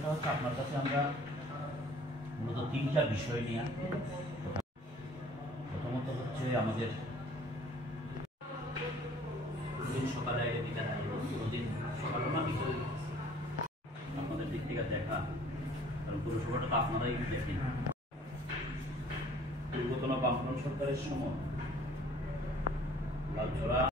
সেটা হচ্ছে আপনার কাছে আমরা মূলত তিনটা বিষয় নিয়ে, প্রথমত হচ্ছে আমাদের প্রতিদিন সকালে আইলে বিকালে আইলে প্রতিদিন সকালে না বিকালে আপনাদের দিক থেকে দেখা, কারণ পৌরসভাটা তো আপনারাই দেখেন। পূর্বতন বামফ্রন্ট সরকারের সময় লালজোড়া